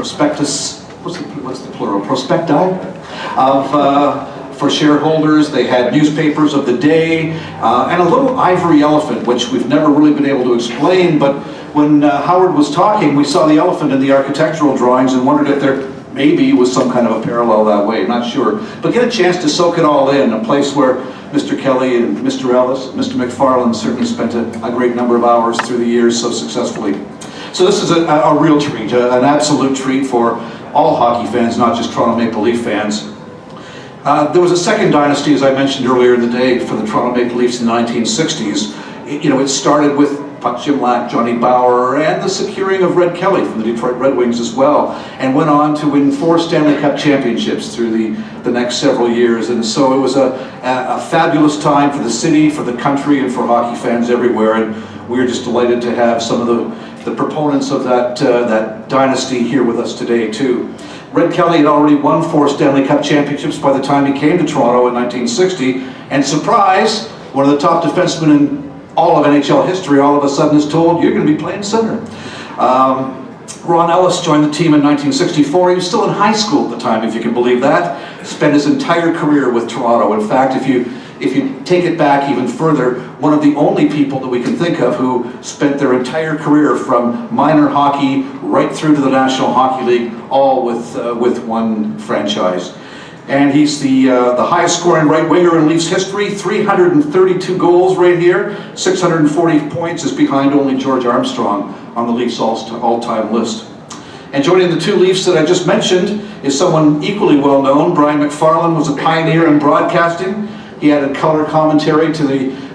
prospectus, what's the plural, prospecti for shareholders. They had newspapers of the day, and a little ivory elephant, which we've never really been able to explain, but when Howard was talking, we saw the elephant in the architectural drawings and wondered if there maybe was some kind of a parallel that way, not sure. But get a chance to soak it all in, a place where Mr. Kelly and Mr. Ellis, Mr. McFarlane certainly spent a great number of hours through the years so successfully. So this is a real treat, an absolute treat for all hockey fans, not just Toronto Maple Leaf fans. There was a second dynasty, as I mentioned earlier in the day, for the Toronto Maple Leafs in the 1960s. It started with Puck Jim Lack, Johnny Bower, and the securing of Red Kelly from the Detroit Red Wings as well, and went on to win 4 Stanley Cup championships through the next several years. And so it was a fabulous time for the city, for the country, and for hockey fans everywhere. And we're just delighted to have some of the proponents of that dynasty here with us today too. Red Kelly had already won 4 Stanley Cup championships by the time he came to Toronto in 1960, and surprise, one of the top defensemen in all of NHL history all of a sudden is told, you're going to be playing center. Ron Ellis joined the team in 1964. He was still in high school at the time, if you can believe that. Spent his entire career with Toronto. In fact, if you take it back even further, one of the only people that we can think of who spent their entire career from minor hockey right through to the National Hockey League, all with one franchise. And he's the highest scoring right winger in Leafs history, 332 goals right here, 640 points is behind only George Armstrong on the Leafs all-time list. And joining the 2 Leafs that I just mentioned is someone equally well known. Brian McFarlane was a pioneer in broadcasting. He added color commentary to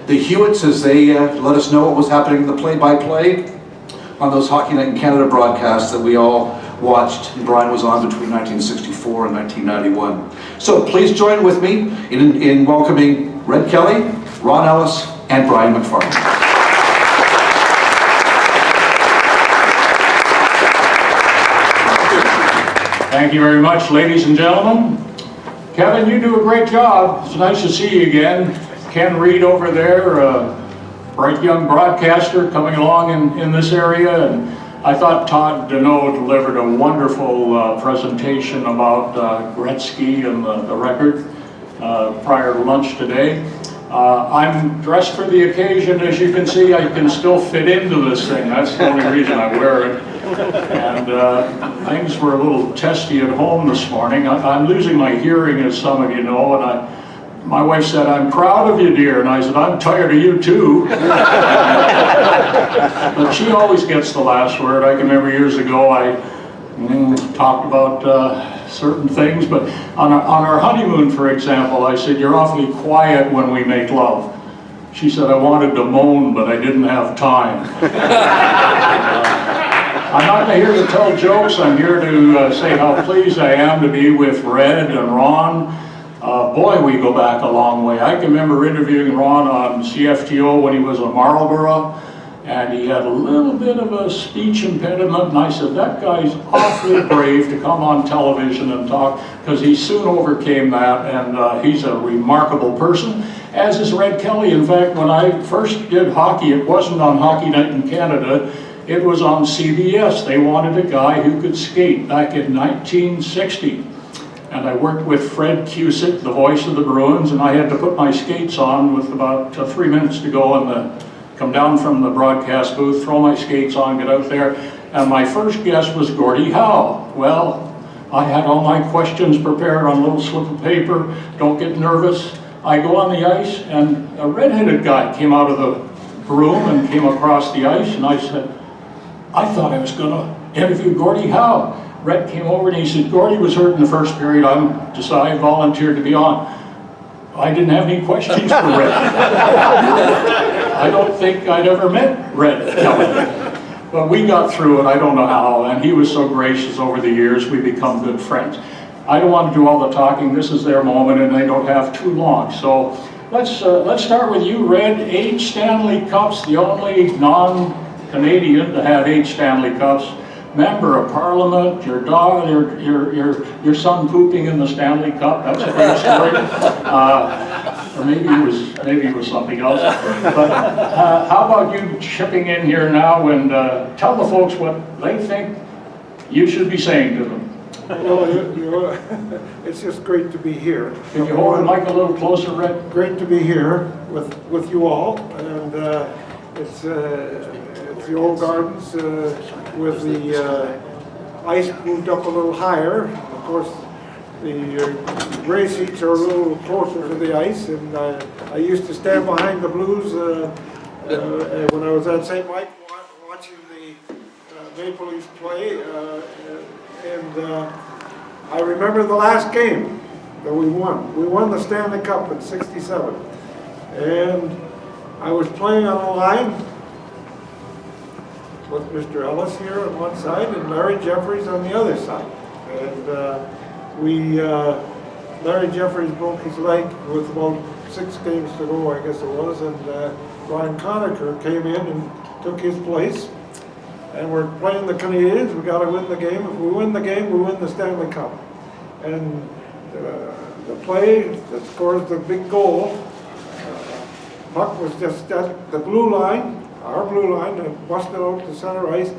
the Hewitts as they let us know what was happening in the play-by-play on those Hockey Night in Canada broadcasts that we all watched. And Brian was on between 1964 and 1991. So please join with me in welcoming Red Kelly, Ron Ellis, and Brian McFarlane. Thank you very much, ladies and gentlemen. Kevin, you do a great job. It's nice to see you again. Ken Reed over there, a bright young broadcaster coming along in this area. And I thought Todd Deneau delivered a wonderful presentation about Gretzky and the record prior to lunch today. I'm dressed for the occasion. As you can see, I can still fit into this thing. That's the only reason I wear it. And things were a little testy at home this morning. I'm losing my hearing, as some of you know, and my wife said, "I'm proud of you, dear," and I said, "I'm tired of you too." But she always gets the last word. I can remember years ago I talked about certain things, but on our honeymoon, for example, I said, "You're awfully quiet when we make love." She said, "I wanted to moan, but I didn't have time." I'm not here to tell jokes. I'm here to say how pleased I am to be with Red and Ron. Boy, we go back a long way. I can remember interviewing Ron on CFTO when he was in Marlborough, and he had a little bit of a speech impediment, and I said, that guy's awfully brave to come on television and talk, because he soon overcame that, and he's a remarkable person, as is Red Kelly. In fact, when I first did hockey, it wasn't on Hockey Night in Canada, it was on CBS. They wanted a guy who could skate back in 1960. And I worked with Fred Cusick, the voice of the Bruins, and I had to put my skates on with about 3 minutes to go and come down from the broadcast booth, throw my skates on, get out there, and my first guest was Gordie Howe. Well, I had all my questions prepared on a little slip of paper. Don't get nervous. I go on the ice, and a redheaded guy came out of the room and came across the ice, and I said, I thought I was going to interview Gordie Howe. Red came over and he said, Gordie was hurt in the first period. I volunteered to be on. I didn't have any questions for Red. I don't think I'd ever met Red Kelly. But we got through it, I don't know how, and he was so gracious over the years, we become good friends. I don't want to do all the talking. This is their moment, and they don't have too long. So let's start with you, Red. 8 Stanley Cups, the only non-Canadian to have 8 Stanley Cups. Member of Parliament, your dog, your son pooping in the Stanley Cup. That's a great story. Or maybe it was something else. But how about you chipping in here now and tell the folks what they think you should be saying to them? Well, it's just great to be here. Can you hold the mic a little closer, Red? Great to be here with you all, and it's the old gardens with the ice moved up a little higher. Of course, the gray seats are a little closer to the ice, and I used to stand behind the Blues when I was at St. Mike watching the Maple Leafs play, and I remember the last game that we won. We won the Stanley Cup in '67, and I was playing on a line with Mr. Ellis here on one side and Larry Jeffries on the other side. And Larry Jeffries broke his leg with about 6 games to go, I guess it was, and Brian Conacher came in and took his place. And we're playing the Canadians. We got to win the game. If we win the game, we win the Stanley Cup. And the play that scores the big goal, puck was just at the blue line, our blue line, and busted out to center ice.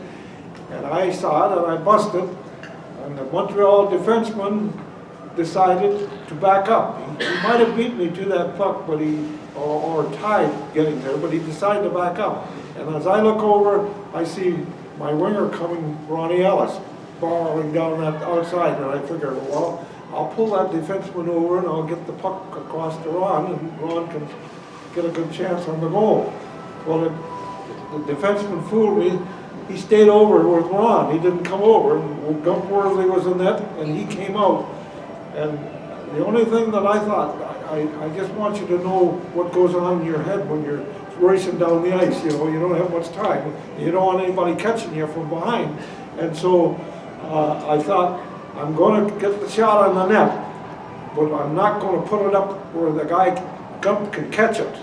And I saw it, and I busted. And the Montreal defenseman decided to back up. He might have beat me to that puck, but or tied getting there, but he decided to back up. And as I look over, I see my winger coming, Ronnie Ellis, barreling down that outside, and I figured, well, I'll pull that defenseman over and I'll get the puck across to Ron, and Ron can get a good chance on the goal. Well, the defenseman fooled me. He stayed over with Ron. He didn't come over. And Gump Worsley was in net, and he came out. And the only thing that I thought, I just want you to know what goes on in your head when you're racing down the ice. You know, you don't have much time. You don't want anybody catching you from behind. And so I thought, I'm going to get the shot on the net, but I'm not going to put it up where the guy Gump can catch it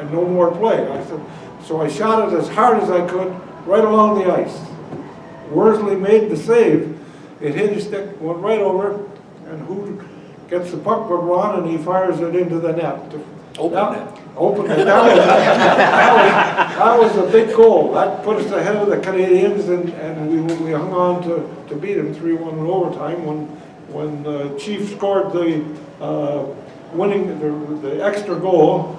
and no more play. I said, so I shot it as hard as I could right along the ice. Worsley made the save. It hit his stick, went right over, and who gets the puck but Ron, and he fires it into the net. Open it. That was a big goal. That put us ahead of the Canadians, and we hung on to beat them 3-1 in overtime when Chief scored the winning the extra goal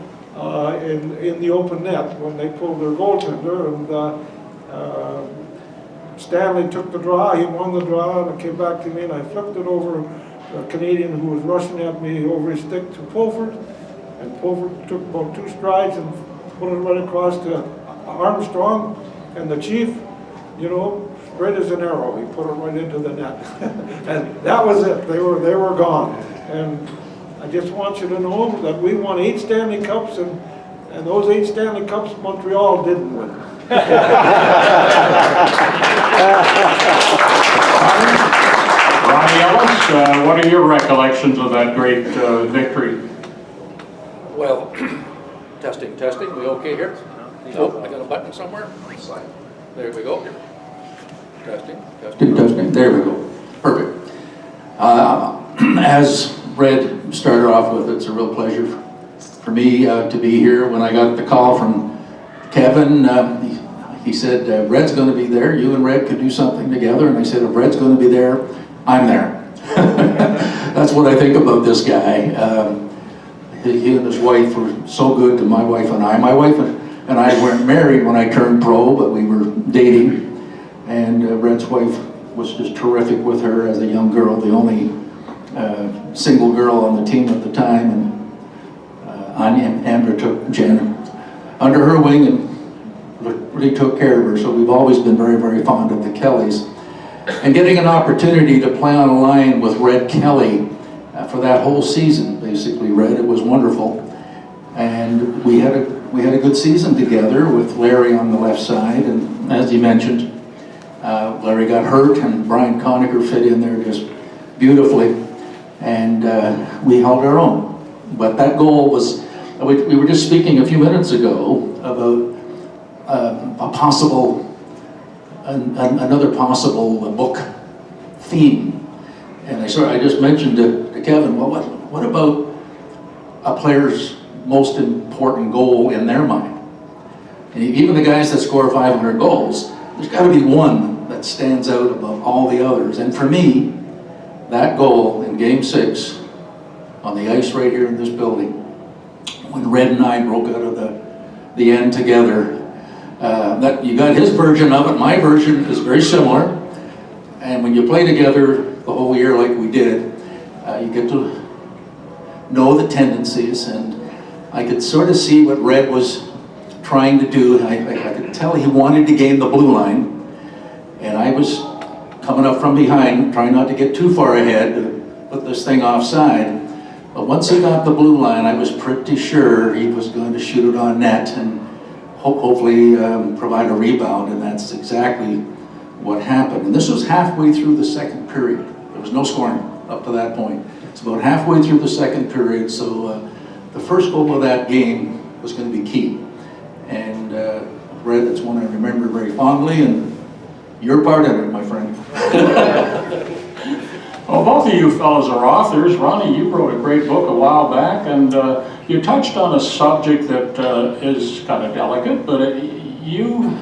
in the open net when they pulled their goaltender, and Stanley took the draw. He won the draw, and it came back to me, and I flipped it over a Canadian who was rushing at me over his stick to Pulford. And Pulford took about 2 strides and put it right across to Armstrong, and the Chief, you know, straight as an arrow, he put it right into the net. And that was it. They were gone. And I just want you to know that we won 8 Stanley Cups, and those 8 Stanley Cups Montreal didn't win. Ronnie Ellis, what are your recollections of that great victory? Well, testing, we okay here? Oh, I got a button somewhere? There we go. Testing, there we go. Perfect. As Red started off with, it's a real pleasure for me to be here. When I got the call from Kevin, he said, Red's going to be there. You and Red could do something together. And I said, if Red's going to be there, I'm there. That's what I think about this guy. He and his wife were so good to my wife and I. My wife and I weren't married when I turned pro, but we were dating. And Red's wife was just terrific with her as a young girl, the only single girl on the team at the time. And Anya and Andra took Jen under her wing and really took care of her. So we've always been very, very fond of the Kellys. And getting an opportunity to play on a line with Red Kelly for that whole season, basically, Red, it was wonderful. And we had a good season together with Larry on the left side, and as he mentioned, Larry got hurt and Brian Conacher fit in there just beautifully, and we held our own. But that goal was, we were just speaking a few minutes ago about another possible book theme. And I just mentioned to Kevin, well, what about a player's most important goal in their mind? And even the guys that score 500 goals, there's got to be one that stands out above all the others. And for me, that goal in Game 6 on the ice right here in this building, when Red and I broke out of the end together, that you got his version of it. My version is very similar. And when you play together the whole year like we did, you get to know the tendencies, and I could sort of see what Red was trying to do. I could tell he wanted to gain the blue line, and I was coming up from behind, trying not to get too far ahead to put this thing offside. But once he got the blue line, I was pretty sure he was going to shoot it on net and hopefully provide a rebound, and that's exactly what happened. And this was halfway through the second period. There was no scoring up to that point. It's about halfway through the second period, so the first goal of that game was going to be key. And Red, that's one I remember very fondly, and you're part of it, my friend. Well, both of you fellows are authors. Ronnie, you wrote a great book a while back, and you touched on a subject that is kind of delicate, but you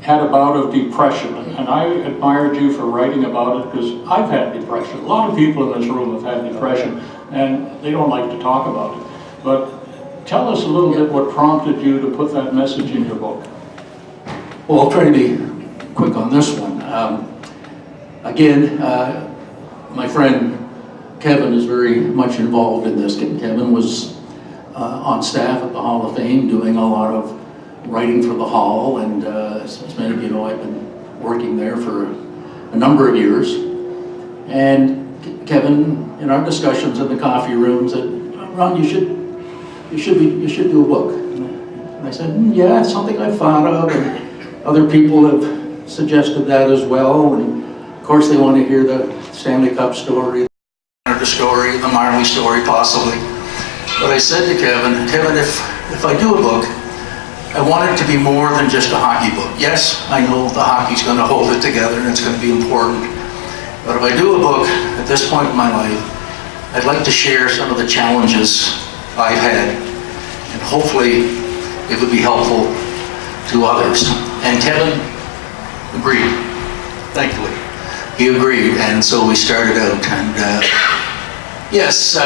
had a bout of depression, and I admired you for writing about it because I've had depression. A lot of people in this room have had depression, and they don't like to talk about it. But tell us a little bit what prompted you to put that message in your book. Well, I'll try to be quick on this one. Again, my friend Kevin is very much involved in this. Kevin was on staff at the Hall of Fame doing a lot of writing for the Hall, and as many of you know, I've been working there for a number of years. And Kevin, in our discussions in the coffee room, said, "Ron, you should do a book." And I said, "Yeah, it's something I've thought of, and other people have suggested that as well." And of course, they want to hear the Stanley Cup story, the story, the Marley story, possibly. But I said to Kevin, if I do a book, I want it to be more than just a hockey book. Yes, I know the hockey's going to hold it together and it's going to be important. But if I do a book at this point in my life, I'd like to share some of the challenges I've had, and hopefully it would be helpful to others. And Kevin agreed, thankfully. He agreed, and so we started out. And yes,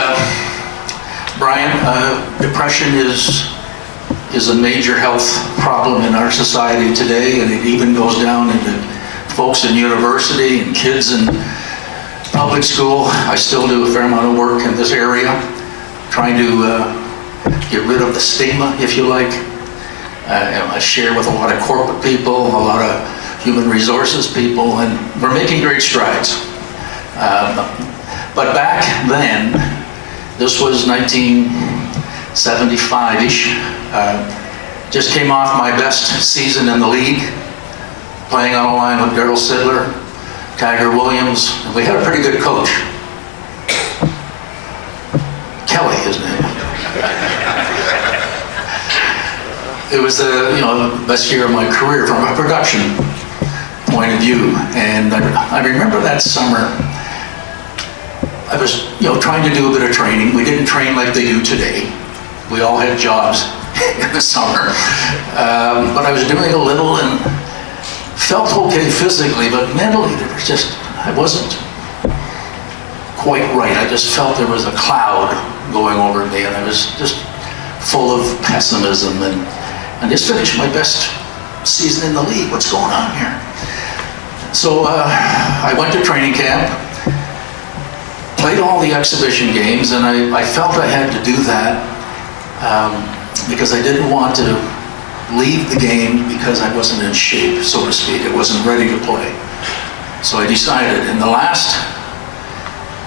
Brian, depression is a major health problem in our society today, and it even goes down into folks in university and kids in public school. I still do a fair amount of work in this area, trying to get rid of the stigma, if you like. I share with a lot of corporate people, a lot of human resources people, and we're making great strides. But back then, this was 1975-ish, just came off my best season in the league, playing on a line with Darryl Sidler, Tiger Williams, and we had a pretty good coach. Kelly, his name. It was the best year of my career from a production point of view, and I remember that summer I was trying to do a bit of training. We didn't train like they do today. We all had jobs in the summer, but I was doing a little and felt okay physically, but mentally there was I wasn't quite right. I just felt there was a cloud going over me, and I was just full of pessimism, and I just finished my best season in the league. What's going on here? So I went to training camp, played all the exhibition games, and I felt I had to do that because I didn't want to leave the game because I wasn't in shape, so to speak. I wasn't ready to play. So I decided in the last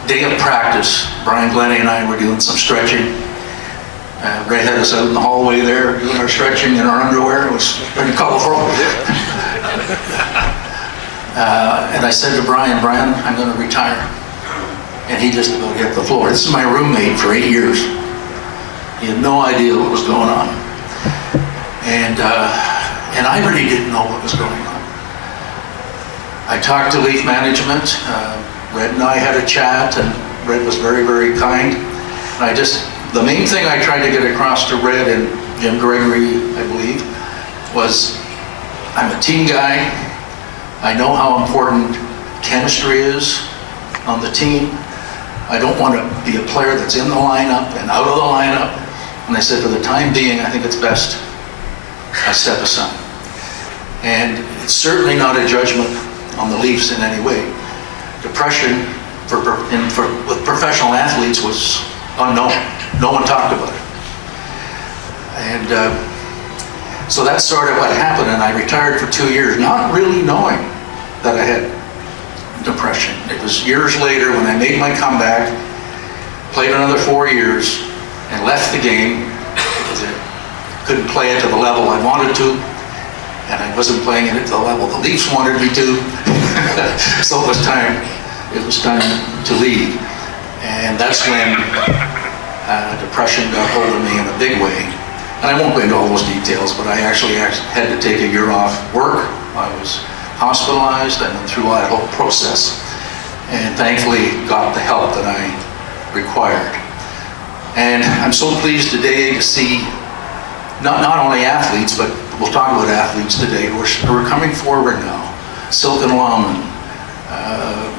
day of practice, Brian Glennie and I were doing some stretching. Ray had us out in the hallway there doing our stretching in our underwear. It was pretty colorful. And I said to Brian, I'm going to retire. And he just about hit the floor. This is my roommate for 8 years. He had no idea what was going on. And I really didn't know what was going on. I talked to Leaf Management. Red and I had a chat, and Red was very, very kind. And the main thing I tried to get across to Red and Jim Gregory, I believe, was I'm a team guy. I know how important chemistry is on the team. I don't want to be a player that's in the lineup and out of the lineup. And I said, for the time being, I think it's best I step aside. And it's certainly not a judgment on the Leafs in any way. Depression with professional athletes was unknown. No one talked about it. And so that's sort of what happened, and I retired for 2 years, not really knowing that I had depression. It was years later when I made my comeback, played another 4 years, and left the game because I couldn't play it to the level I wanted to, and I wasn't playing it at the level the Leafs wanted me to. So it was time to leave. And that's when depression got hold of me in a big way. And I won't go into all those details, but I actually had to take a year off work. I was hospitalized and went through that whole process, and thankfully got the help that I required. And I'm so pleased today to see not only athletes, but we'll talk about athletes today who are coming forward now. Silk and Lawman.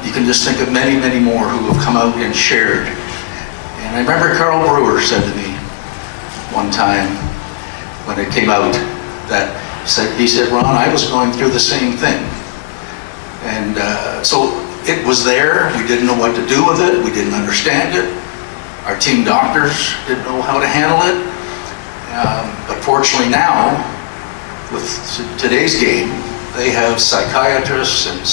You can just think of many, many more who have come out and shared. And I remember Carl Brewer said to me one time when it came out that he said, Ron, I was going through the same thing. And so it was there. We didn't know what to do with it. We didn't understand it. Our team doctors didn't know how to handle it. But fortunately now, with today's game, they have psychiatrists and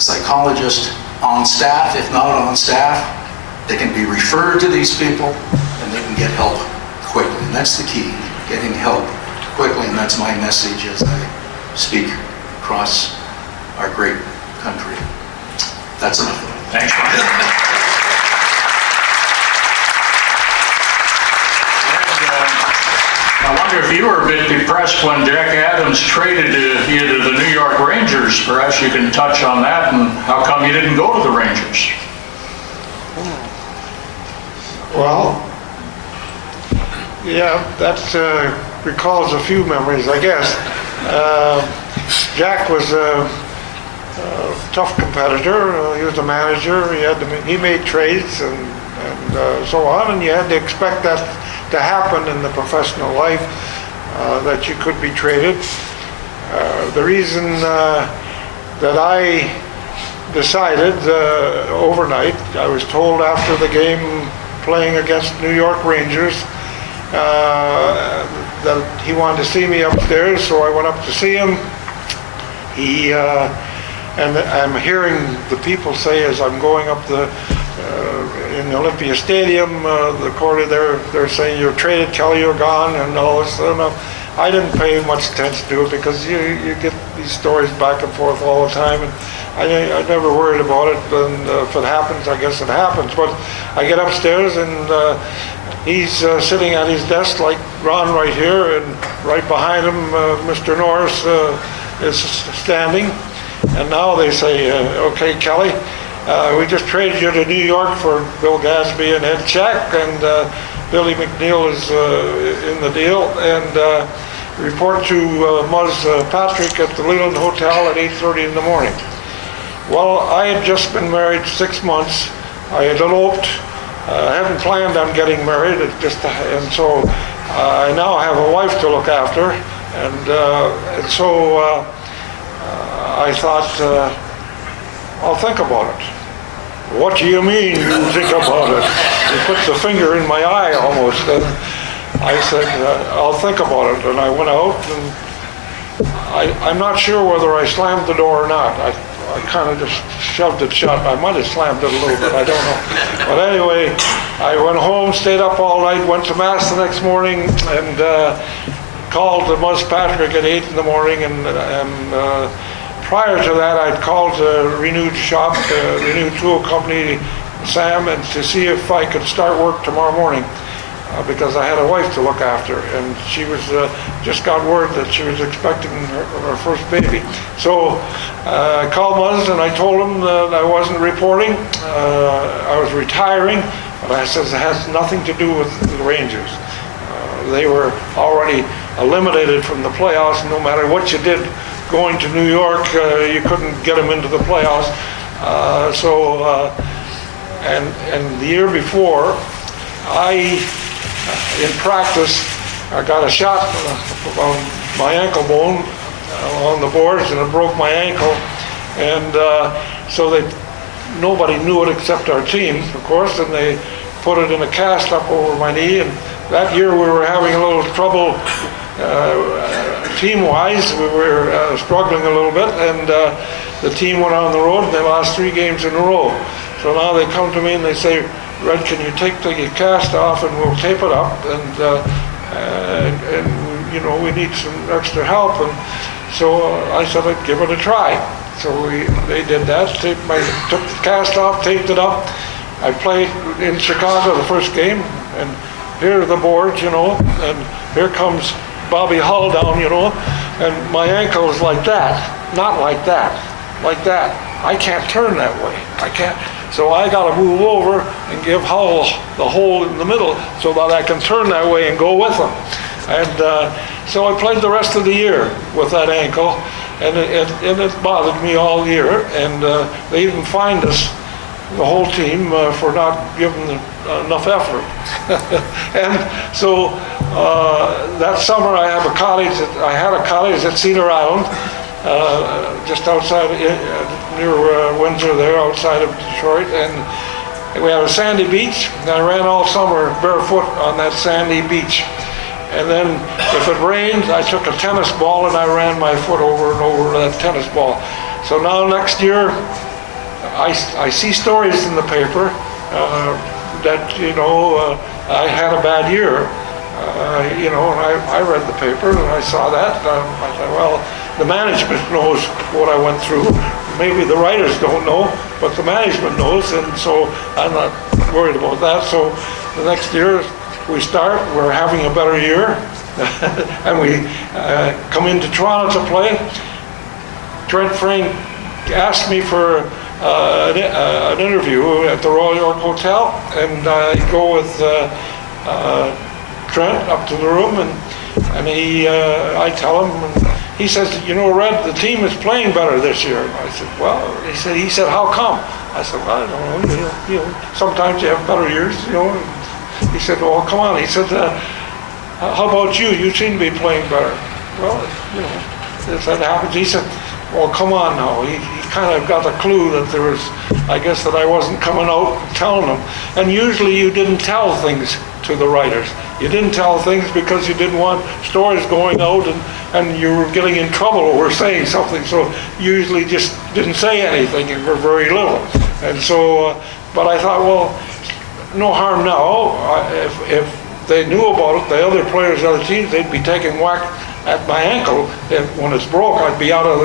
psychologists on staff. If not on staff, they can be referred to these people and they can get help quickly. And that's the key, getting help quickly. And that's my message as I speak across our great country. That's enough. Thanks, Brian. I wonder if you were a bit depressed when Jack Adams traded you to the New York Rangers. Perhaps you can touch on that and how come you didn't go to the Rangers? Well, yeah, that recalls a few memories, I guess. Jack was a tough competitor. He was a manager. He made trades and so on, and you had to expect that to happen in the professional life, that you could be traded. The reason that I decided overnight, I was told after the game playing against New York Rangers that he wanted to see me upstairs, so I went up to see him. And I'm hearing the people say as I'm going up in the Olympia Stadium, the corridor there, they're saying, you're traded, Kelly, you're gone, and all this. I didn't pay much attention to it because you get these stories back and forth all the time, and I never worried about it, and if it happens, I guess it happens. But I get upstairs, and he's sitting at his desk like Ron right here, and right behind him, Mr. Norris is standing. And now they say, okay, Kelly, we just traded you to New York for Bill Gadsby and Ed Check, and Billy McNeil is in the deal, and report to Muzz Patrick at the Leland Hotel at 8:30 in the morning. Well, I had just been married 6 months. I had eloped. I hadn't planned on getting married, and so I now have a wife to look after, and so I thought, I'll think about it. What do you mean you think about it? He puts a finger in my eye almost, and I said, I'll think about it. And I went out, and I'm not sure whether I slammed the door or not. I kind of just shoved it shut. I might have slammed it a little bit, I don't know. But anyway, I went home, stayed up all night, went to Mass the next morning, and called the Muzz Patrick at 8 in the morning, and prior to that, I'd called the Renewed shop, Renewed Tool Company, Sam, and to see if I could start work tomorrow morning, because I had a wife to look after, and she was just got word that she was expecting her first baby. So I called Muzz and I told him that I wasn't reporting, I was retiring, but I said it has nothing to do with the Rangers. They were already eliminated from the playoffs. No matter what you did going to New York, you couldn't get him into the playoffs. And the year before, in practice, I got a shot on my ankle bone on the boards, and it broke my ankle. And so nobody knew it except our team, of course, and they put it in a cast up over my knee. And that year we were having a little trouble team-wise. We were struggling a little bit, and the team went on the road and they lost 3 games in a row. So now they come to me and they say, Red, can you take the cast off and we'll tape it up, and you know, we need some extra help. And so I said I'd give it a try. So they did that. Took the cast off, taped it up. I played in Chicago the first game, and here are the boards, you know, and here comes Bobby Hull down, you know, and my ankle is like that, not like that, like that. I can't turn that way. I can't. So I got to move over and give Hull the hole in the middle so that I can turn that way and go with him. And so I played the rest of the year with that ankle, and it bothered me all year. And they even fined us, the whole team, for not giving enough effort. And so that summer I had a cottage at Cedar Island, just outside, near Windsor there, outside of Detroit. And we had a sandy beach, and I ran all summer barefoot on that sandy beach. And then if it rained, I took a tennis ball and I ran my foot over and over that tennis ball. So now next year, I see stories in the paper that, you know, I had a bad year. You know, and I read the paper and I saw that. I thought, well, the management knows what I went through. Maybe the writers don't know, but the management knows, and so I'm not worried about that. So the next year we start, we're having a better year, and we come into Toronto to play. Trent Frank asked me for an interview at the Royal York Hotel, and I go with Trent up to the room, and I tell him, and he says, you know, Red, the team is playing better this year. I said, well, he said, how come? I said, well, I don't know, you know, sometimes you have better years, you know. He said, well, come on. He said, how about you? You seem to be playing better. Well, you know, if that happens. He said, well, come on now. He kind of got a clue that there was, I guess, that I wasn't coming out and telling them. And usually you didn't tell things to the writers. You didn't tell things because you didn't want stories going out and you were getting in trouble over saying something. So you usually just didn't say anything or very little. And so, but I thought, well, no harm now. If they knew about it, the other players, other teams, they'd be taking whack at my ankle. When it's broke, I'd be out of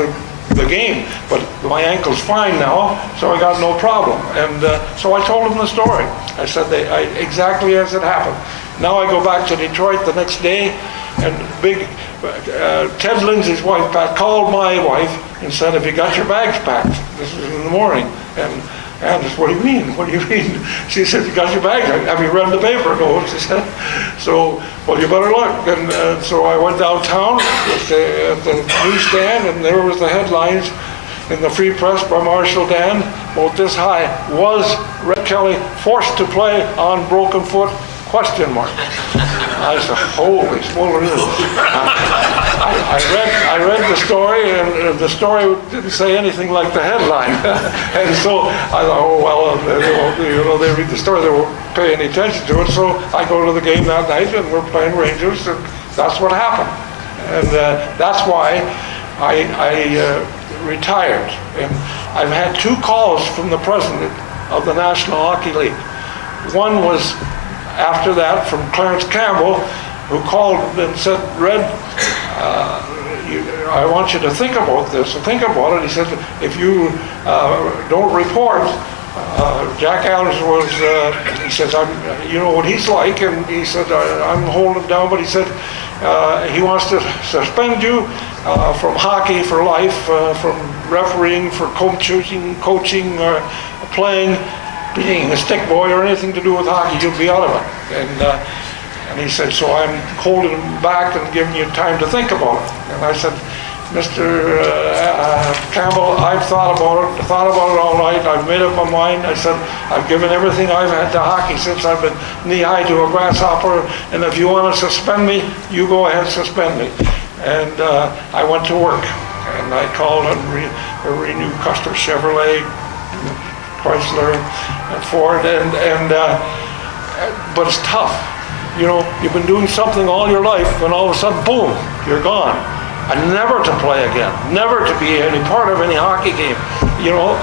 the game. But my ankle's fine now, so I got no problem. And so I told them the story. I said exactly as it happened. Now I go back to Detroit the next day, and Ted Lindsay's wife, Pat, called my wife and said, have you got your bags packed? This was in the morning. And I said, what do you mean? What do you mean? She said, you got your bag? Have you read the paper? No, she said. So, well, you better look. And so I went downtown at the newsstand, and there was the headlines in the Free Press by Marshall Dan, about this high. Was Red Kelly forced to play on broken foot? Question mark. I said, holy smokes. I read the story, and the story didn't say anything like the headline. And so I thought, oh, well, they read the story, they won't pay any attention to it. So I go to the game that night, and we're playing Rangers, and that's what happened. And that's why I retired. And I've had 2 calls from the president of the National Hockey League. One was after that from Clarence Campbell, who called and said, Red, I want you to think about this and think about it. He said, if you don't report, Jack Adams was, he says, you know what he's like, and he said, I'm holding him down, but he said, he wants to suspend you from hockey for life, from refereeing, for coaching, playing, being a stick boy or anything to do with hockey, you'll be out of it. And he said, so I'm holding him back and giving you time to think about it. And I said, Mr. Campbell, I've thought about it all night. I've made up my mind. I said, I've given everything I've had to hockey since I've been knee-high to a grasshopper, and if you want to suspend me, you go ahead and suspend me. And I went to work, and I called on Renew Custer Chevrolet, Chrysler, and Ford, but it's tough. You know, you've been doing something all your life, and all of a sudden, boom, you're gone. And never to play again, never to be any part of any hockey game. You know,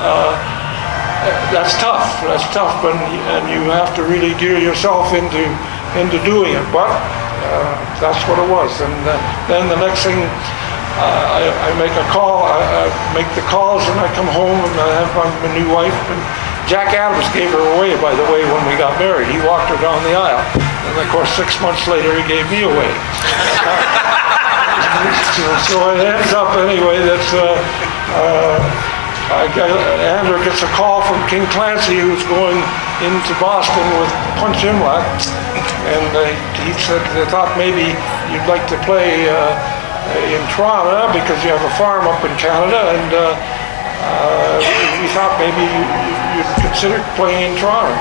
that's tough. That's tough, and you have to really gear yourself into doing it. But that's what it was. And then the next thing, I make a call. I make the calls, and I come home, and I have my new wife. And Jack Adams gave her away, by the way, when we got married. He walked her down the aisle, and of course, 6 months later, he gave me away. So it ends up anyway that Andrew gets a call from King Clancy, who's going into Boston with Punch Imlach, and he said they thought maybe you'd like to play in Toronto because you have a farm up in Canada, and we thought maybe you'd consider playing in Toronto.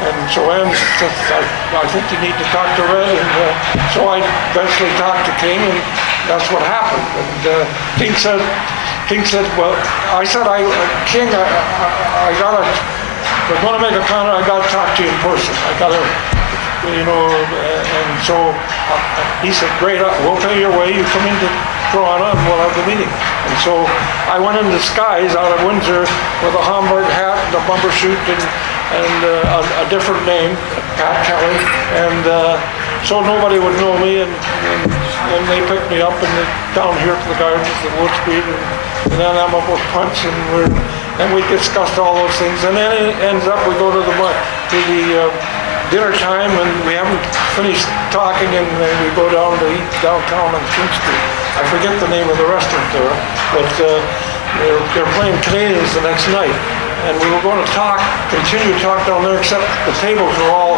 And so Anne said, I think you need to talk to Red, and so I eventually talked to King, and that's what happened. And King said, well, I said, King, I gotta, if we're gonna make a contract, I gotta talk to you in person. I gotta, you know, and so he said, great, we'll pay your way, you come into Toronto and we'll have the meeting. And so I went in disguise out of Windsor with a Homburg hat and a bumper suit and a different name, Pat Kelly, and so nobody would know me, and they picked me up and down here to the gardens at Wood Street, and then I'm up with Punch, and we discussed all those things, and then it ends up we go to the dinner time, and we haven't finished talking, and then we go down to eat downtown on King Street. I forget the name of the restaurant there, but they're playing Canadians the next night. And we were going to continue to talk down there, except the tables were all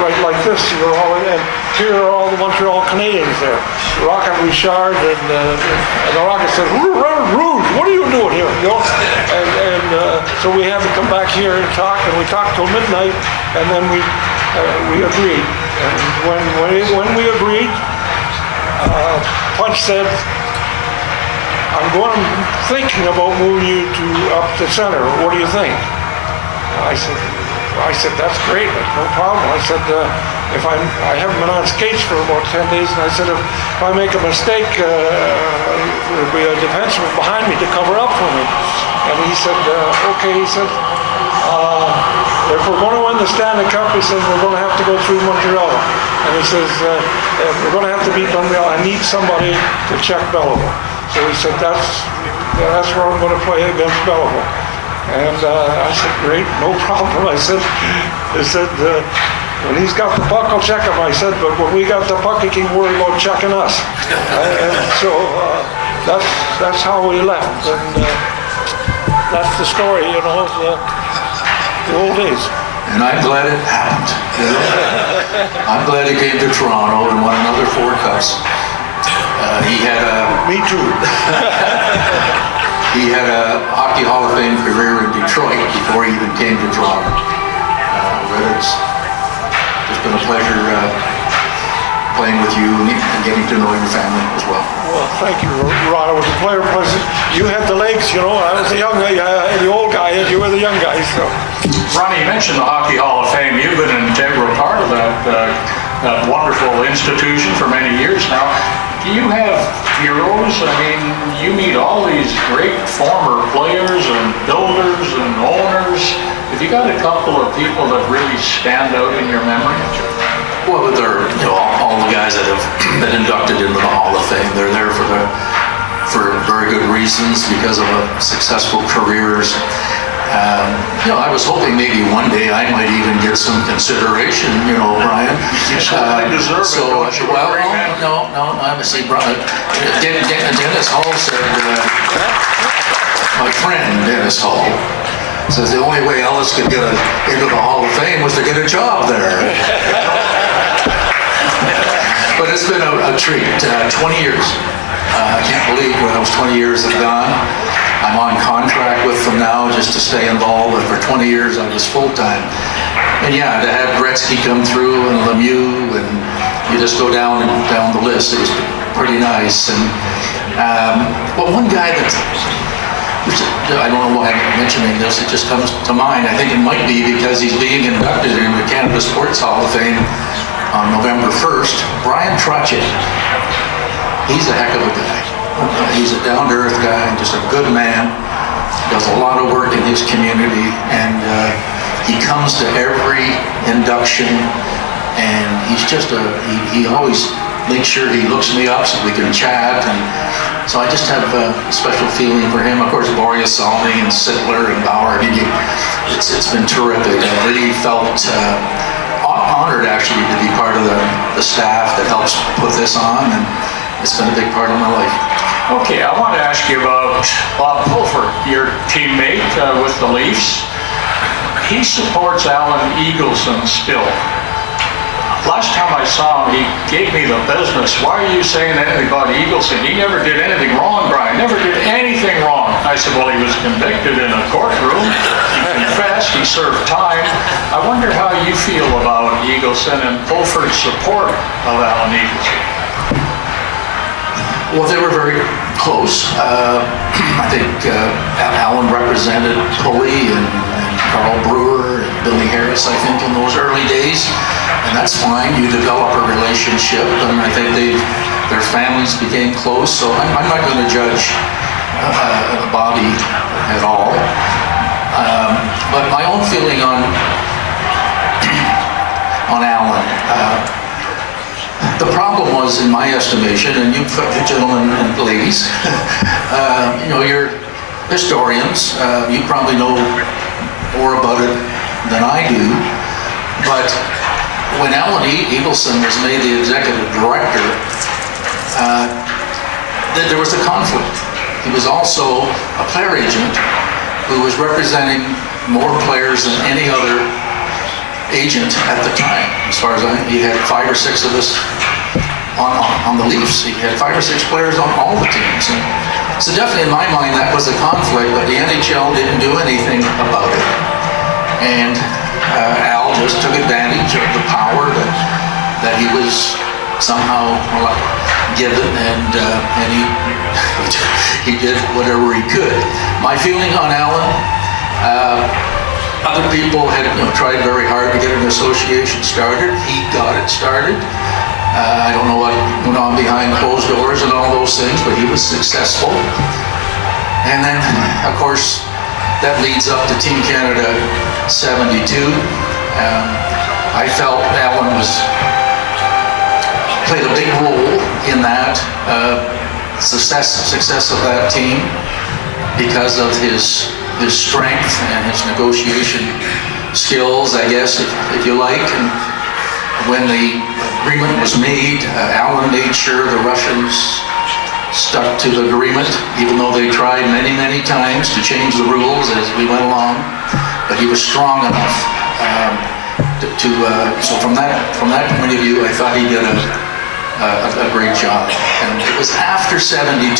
right like this. And here are all the Montreal Canadiens there. Rocket Richard and the Rocket said, Reverend Rouge, what are you doing here? You know? And so we had to come back here and talk, and we talked till midnight, and then we agreed. And when we agreed, Punch said, I'm thinking about moving you up to center. What do you think? I said, that's great, no problem. I said, I haven't been on skates for about 10 days, and I said, if I make a mistake, there'll be a defenseman behind me to cover up for me. And he said, okay, he said, if we're going to win the Stanley Cup, he says, we're going to have to go through Montreal. And he says, we're going to have to beat Montreal. I need somebody to check Belleville. So he said, that's where I'm going to play against Belleville. And I said, great, no problem. I said, when he's got the puck, I'll check him. I said, but when we got the puck, he can worry about checking us. And so that's how we left. And that's the story, you know, the old days. And I'm glad it happened. I'm glad he came to Toronto and won another 4 cups. He had Me too. He had a Hockey Hall of Fame career in Detroit before he even came to Toronto. It's just been a pleasure playing with you and getting to know your family as well. Well, thank you, Ron. It was a pleasure. You had the legs, you know. I was the old guy, and you were the young guy. So, Ronnie, you mentioned the Hockey Hall of Fame. You've been an integral part of that wonderful institution for many years now. Do you have heroes? I mean, you meet all these great former players and builders and owners. Have you got a couple of people that really stand out in your memory? Well, they're all the guys that have been inducted into the Hall of Fame. They're there for very good reasons because of successful careers. I was hoping maybe one day I might even get some consideration, Brian. You certainly deserve it, don't you? Well, no, honestly, Brian. Dennis Hall said, my friend Dennis Hall says the only way Ellis could get into the Hall of Fame was to get a job there. But it's been a treat. 20 years. I can't believe when those 20 years have gone. I'm on contract with them now just to stay involved, but for 20 years I was full-time. And yeah, to have Gretzky come through and Lemieux, and you just go down the list, it was pretty nice. And but one guy that, I don't know why I'm mentioning this, it just comes to mind. I think it might be because he's being inducted into the Canada Sports Hall of Fame on November 1st, Brian McFarlane. He's a heck of a guy. He's a down-to-earth guy, just a good man. Does a lot of work in his community, and he comes to every induction, and he's just he always makes sure he looks me up so we can chat, and so I just have a special feeling for him. Of course, Boria Salmi and Sittler and Bauer. It's been terrific. I really felt honored actually to be part of the staff that helps put this on, and it's been a big part of my life. Okay, I want to ask you about Bob Pulford, your teammate with the Leafs. He supports Alan Eagleson still. Last time I saw him, he gave me the business. Why are you saying anything about Eagleson? He never did anything wrong, Brian. Never did anything wrong. I said, well, he was convicted in a courtroom. He confessed. He served time. I wonder how you feel about Eagleson and Pulford's support of Alan Eagleson. Well, they were very close. I think Alan represented Pulley and Carl Brewer and Billy Harris, I think, in those early days. And that's fine. You develop a relationship, and I think their families became close. So I'm not going to judge Bobby at all. But my own feeling on Alan. The problem was, in my estimation, and you gentlemen and ladies, you're historians. You probably know more about it than I do. But when Alan Eagleson was made the executive director, there was a conflict. He was also a player agent who was representing more players than any other agent at the time. As far as he had 5 or 6 of us on the Leafs. He had 5 or 6 players on all the teams. And so definitely in my mind that was a conflict, but the NHL didn't do anything about it. And Al just took advantage of the power that he was somehow given, and he did whatever he could. My feeling on Alan, other people had tried very hard to get an association started. He got it started. I don't know what went on behind closed doors and all those things, but he was successful. And then, of course, that leads up to Team Canada 72. I felt Alan played a big role in that success of that team because of his strength and his negotiation skills, I guess, if you like. And when the agreement was made, Alan made sure the Russians stuck to the agreement, even though they tried many, many times to change the rules as we went along. But he was strong enough so from that point of view, I thought he did a great job. And it was after 72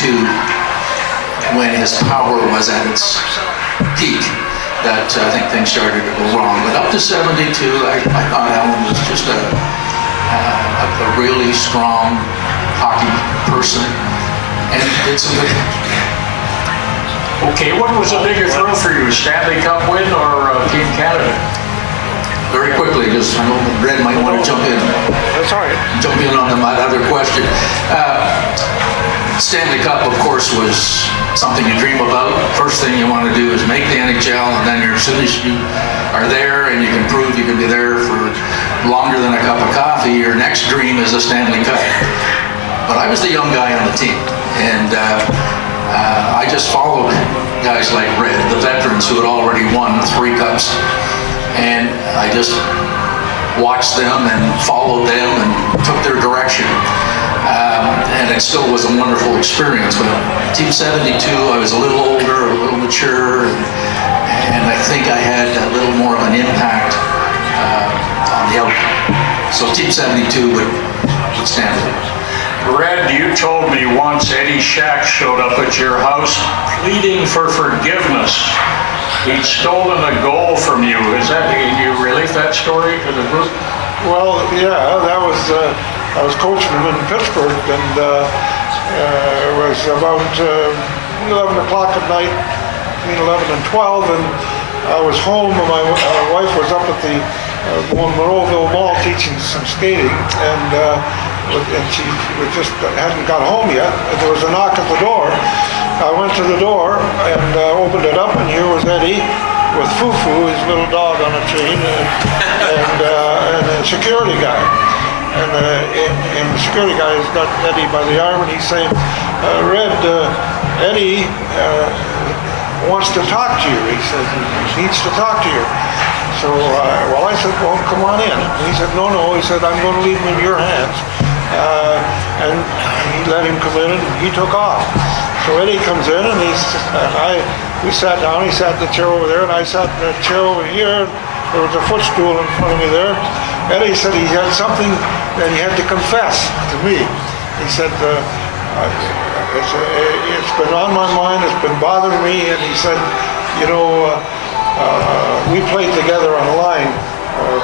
when his power was at its peak that I think things started to go wrong. But up to 72, I thought Alan was just a really strong hockey person and did some good things. Okay, what was a bigger thrill for you, Stanley Cup win or Team Canada? Very quickly, because I know Red might want to jump in. That's all right. Jump in on my other question. Stanley Cup, of course, was something you dream about. First thing you want to do is make the NHL, and then as soon as you are there and you can prove you can be there for longer than a cup of coffee, your next dream is a Stanley Cup. But I was the young guy on the team, and I just followed guys like Red, the veterans who had already won 3 cups, and I just watched them and followed them and took their direction. And it still was a wonderful experience. But Team 72, I was a little older, a little mature, and I think I had a little more of an impact on the outcome. So Team 72 would stand it. Red, you told me once Eddie Shack showed up at your house pleading for forgiveness. He'd stolen a goal from you. Can you relate that story to the group? Well, yeah, that was, I was coaching him in Pittsburgh, and it was about 11 o'clock at night, between 11 and 12, and I was home, and my wife was up at the Monroeville Mall teaching some skating, and she just hadn't got home yet. There was a knock at the door. I went to the door and opened it up, and here was Eddie with Fufu, his little dog on a chain, and a security guy. And the security guy has got Eddie by the arm, and he's saying, Red, Eddie wants to talk to you. He says he needs to talk to you. So, well, I said, well, come on in. And he said, no. He said, I'm going to leave him in your hands. And he let him come in, and he took off. So Eddie comes in, and we sat down. He sat in the chair over there, and I sat in the chair over here. There was a footstool in front of me there. Eddie said he had something that he had to confess to me. He said, it's been on my mind, it's been bothering me, and he said, we played together on a line,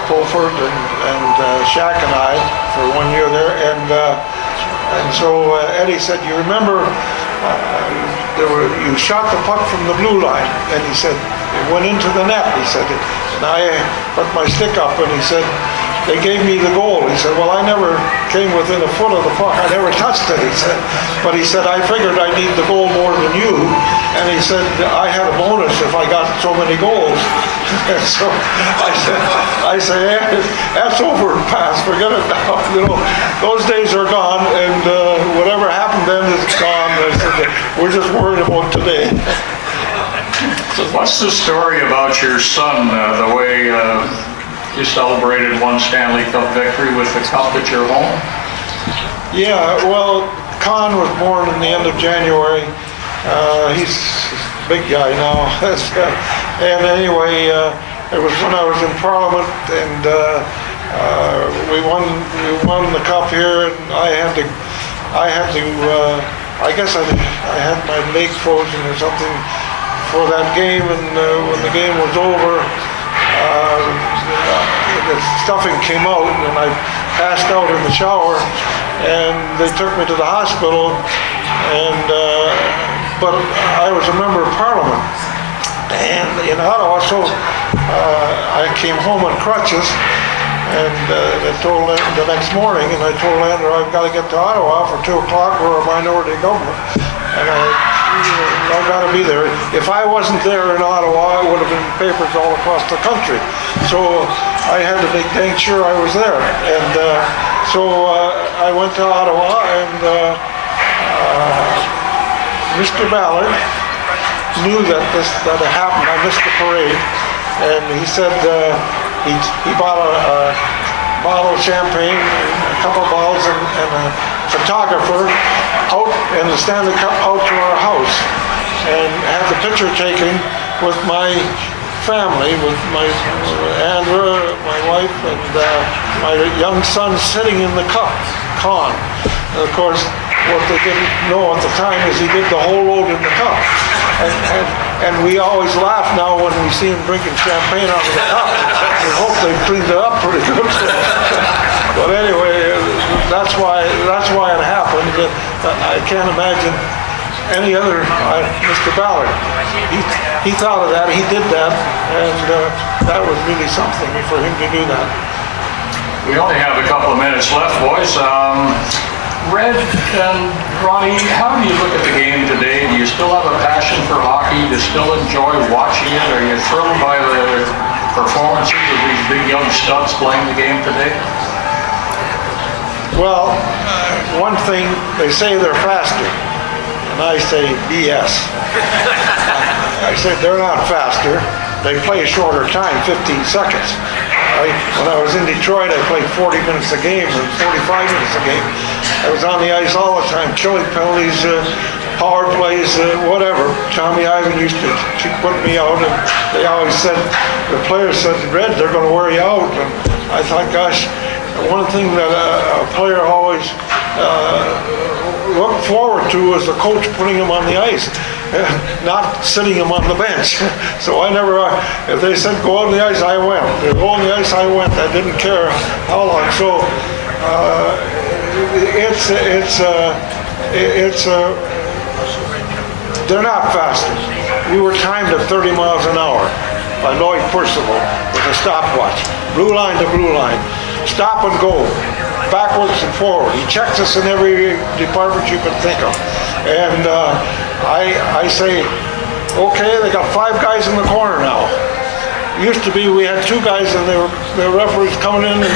Pulford and Shack and I, for 1 year there, and so Eddie said, you remember, you shot the puck from the blue line, and he said, it went into the net, he said, and I put my stick up, and he said, they gave me the goal. He said, well, I never came within a foot of the puck. I never touched it, he said. But he said, I figured I need the goal more than you. And he said, I had a bonus if I got so many goals. And so I said, that's over and past. Forget it now. Those days are gone, and whatever happened then is gone. I said, we're just worried about today. What's the story about your son, the way you celebrated one Stanley Cup victory with the cup at your home? Yeah, well, Con was born in the end of January. He's a big guy now. And anyway, it was when I was in Parliament, and we won the cup here, and I guess I had my leg frozen or something for that game, and when the game was over, the stuffing came out, and I passed out in the shower, and they took me to the hospital, and but I was a member of Parliament and in Ottawa, so I came home on crutches, and I told them the next morning, and I told Andrew, I've got to get to Ottawa for 2 o'clock, we're a minority government, and I've got to be there. If I wasn't there in Ottawa, it would have been papers all across the country. So I had to make dang sure I was there. And so I went to Ottawa, and Mr. Ballard knew that had happened. I missed the parade, and he said he bought a bottle of champagne, a couple of bottles, and a photographer out and the Stanley Cup out to our house, and had the picture taken with my family, with my Andrew, my wife, and my young son sitting in the cup, Con. And of course, what they didn't know at the time is he did the whole load in the cup. And we always laugh now when we see him drinking champagne out of the cup. We hope they've cleaned it up pretty good. But anyway, that's why it happened. I can't imagine any other Mr. Ballard. He thought of that, he did that, and that was really something for him to do that. We only have a couple of minutes left, boys. Red and Ronnie, how do you look at the game today? Do you still have a passion for hockey? Do you still enjoy watching it? Are you thrilled by the performances of these big young studs playing the game today? Well, one thing, they say they're faster, and I say BS. I said they're not faster, they play a shorter time, 15 seconds. When I was in Detroit, I played 40 minutes a game or 45 minutes a game. I was on the ice all the time, killing penalties, power plays, whatever. Tommy Ivan used to put me out, and they always said, the players said, Red, they're going to wear you out. And I thought, gosh, one thing that a player always look forward to as a coach putting him on the ice, not sitting him on the bench. So I never, if they said go on the ice, I went. If they go on the ice, I went. I didn't care how long. So they're not faster. We were timed at 30 miles an hour by Lloyd Percival with a stopwatch. Blue line to blue line. Stop and go. Backwards and forward. He checks us in every department you can think of. And I say, okay, they got 5 guys in the corner now. It used to be we had 2 guys and the referees coming in and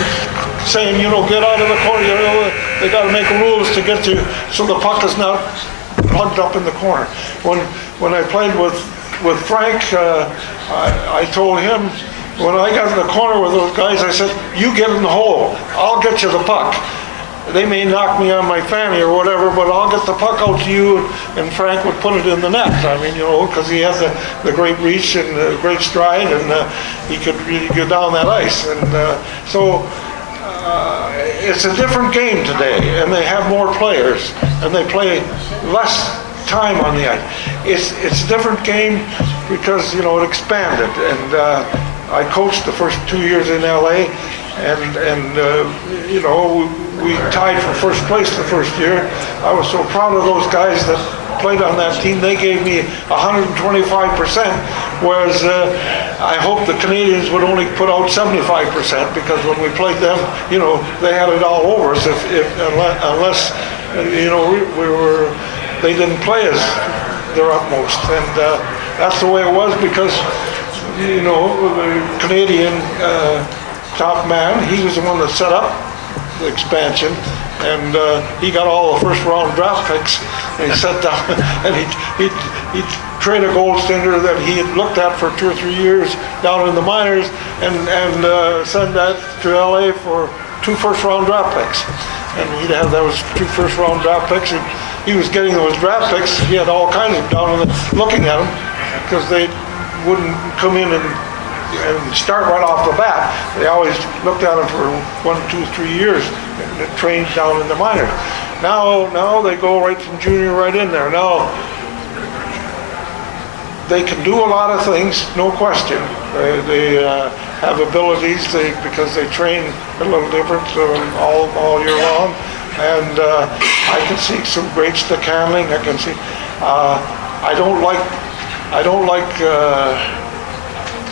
saying, you know, get out of the corner. You know, they got to make rules to get you so the puck is not plugged up in the corner. When I played with Frank, I told him, when I got in the corner with those guys, I said, you get in the hole, I'll get you the puck. They may knock me on my fanny or whatever, but I'll get the puck out to you, and Frank would put it in the net. I mean, you know, because he had the great reach and the great stride, and he could really go down that ice. And so it's a different game today, and they have more players, and they play less time on the ice. It's a different game because, you know, it expanded. And I coached the first 2 years in LA, and you know, we tied for first place the first year. I was so proud of those guys that played on that team. They gave me 125%, whereas I hoped the Canadians would only put out 75%, because when we played them, you know, they had it all over us unless you know, they didn't play as their utmost. And that's the way it was, because, you know, the Canadian top man, he was the one that set up the expansion, and he got all the first round draft picks, and he sat down and he traded a goaltender that he had looked at for 2 or 3 years down in the minors, and sent that to LA for 2 first round draft picks. And he'd have those 2 first round draft picks, and he was getting those draft picks. He had all kinds of down in looking at them, because they wouldn't come in and start right off the bat. They always looked at them for 1, 2, 3 years and trained down in the minors. Now they go right from junior right in there. Now they can do a lot of things, no question. They have abilities because they train a little different all year long. And I can see some great stick handling. I can see. I don't like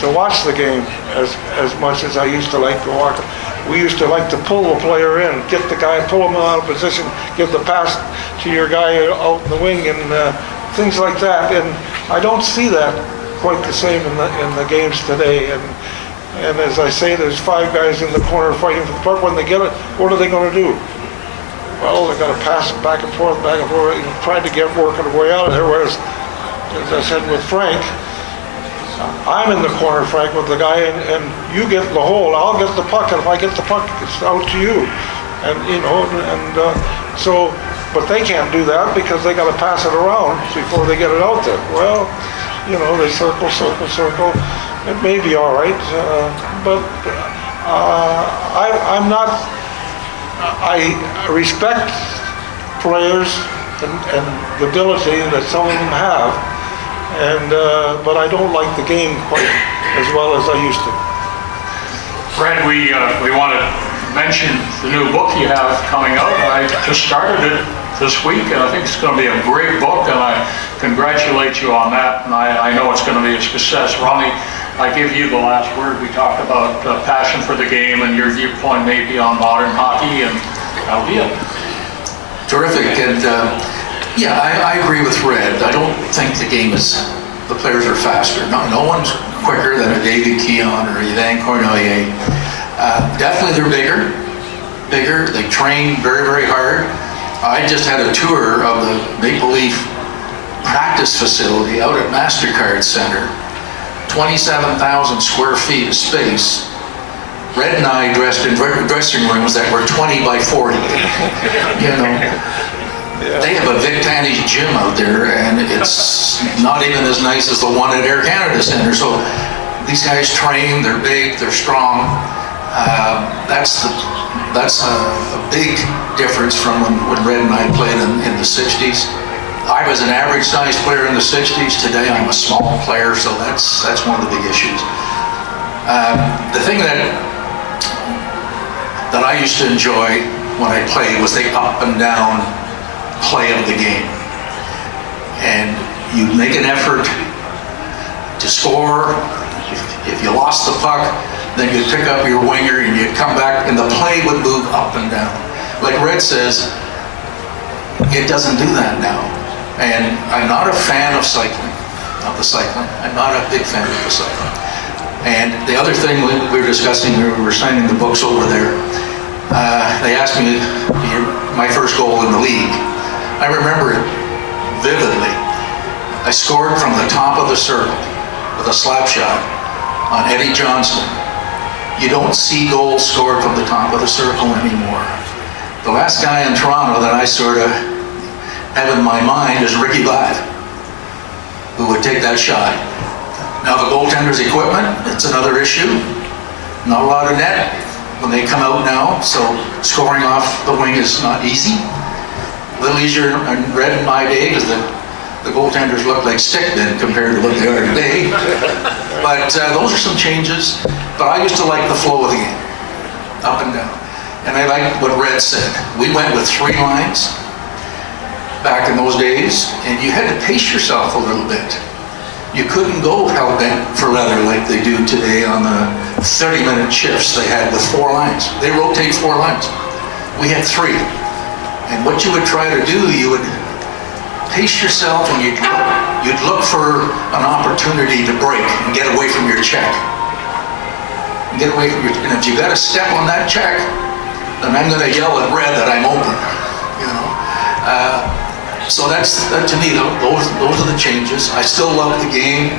to watch the game as much as I used to like to watch it. We used to like to pull the player in, get the guy, pull him out of position, give the pass to your guy out in the wing, and things like that. And I don't see that quite the same in the games today. And as I say, there's 5 guys in the corner fighting for the puck. When they get it, what are they going to do? Well, they got to pass it back and forth, and try to get working their way out of there. Whereas, as I said with Frank, I'm in the corner, Frank, with the guy, and you get the hole, I'll get the puck, and if I get the puck, it's out to you. And, you know, so, but they can't do that because they got to pass it around before they get it out there. Well, you know, they circle. It may be all right, but I'm not, I respect players and the ability that some of them have. But I don't like the game quite as well as I used to. Fred, we want to mention the new book you have coming out. I just started it this week, and I think it's going to be a great book, and I congratulate you on that, and I know it's going to be a success. Ronnie, I give you the last word. We talked about passion for the game and your viewpoint maybe on modern hockey, and that'll be it. Terrific. And yeah, I agree with Red. I don't think the game is, the players are faster. No one's quicker than a David Keon or a Yvan Cornelier. Definitely they're bigger. They train very, very hard. I just had a tour of the Maple Leaf practice facility out at MasterCard Centre. 27,000 square feet of space. Red and I dressed in dressing rooms that were 20 by 40. You know. They have a Vic Tanny's gym out there, and it's not even as nice as the one at Air Canada Centre. So these guys train, they're big, they're strong. That's a big difference from when Red and I played in the 60s. I was an average sized player in the 60s. Today I'm a small player, so that's one of the big issues. The thing that I used to enjoy when I played was the up and down play of the game. And you'd make an effort to score. If you lost the puck, then you'd pick up your winger and you'd come back and the play would move up and down. Like Red says, it doesn't do that now. And I'm not a fan of cycling, of the cycling. I'm not a big fan of the cycling. And the other thing we were discussing, we were signing the books over there, they asked me my first goal in the league. I remember it vividly. I scored from the top of the circle with a slap shot on Eddie Johnston. You don't see goals scored from the top of the circle anymore. The last guy in Toronto that I sort of have in my mind is Ricky Ladd, who would take that shot. Now the goaltender's equipment, it's another issue. Not a lot of net when they come out now, so scoring off the wing is not easy. A little easier in Red in my day because the goaltenders look like stick men compared to what they are today. But those are some changes. But I used to like the flow of the game, up and down. And I like what Red said. We went with 3 lines back in those days, and you had to pace yourself a little bit. You couldn't go hell-bent for leather like they do today on the 30-minute shifts they had with 4 lines. They rotate 4 lines. We had 3. And what you would try to do, you would pace yourself and you'd look for an opportunity to break and get away from your check. And if you got a step on that check, then I'm going to yell at Red that I'm open. You know. So to me, those are the changes. I still love the game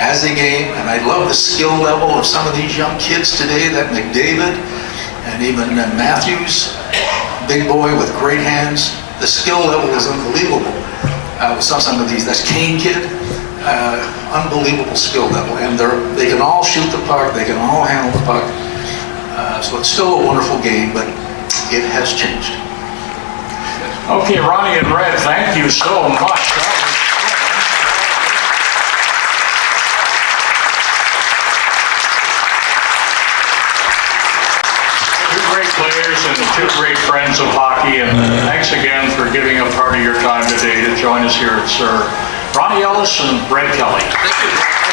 as a game, and I love the skill level of some of these young kids today, that McDavid and even Matthews, big boy with great hands. The skill level is unbelievable. Some of these, that's Kane kid, unbelievable skill level, and they can all shoot the puck, they can all handle the puck. So it's still a wonderful game, but it has changed. Okay, Ronnie and Red, thank you so much. Two great players and 2 great friends of hockey, and thanks again for giving up part of your time today to join us here at Sir. Ronnie Ellis and Red Kelly. Thank you.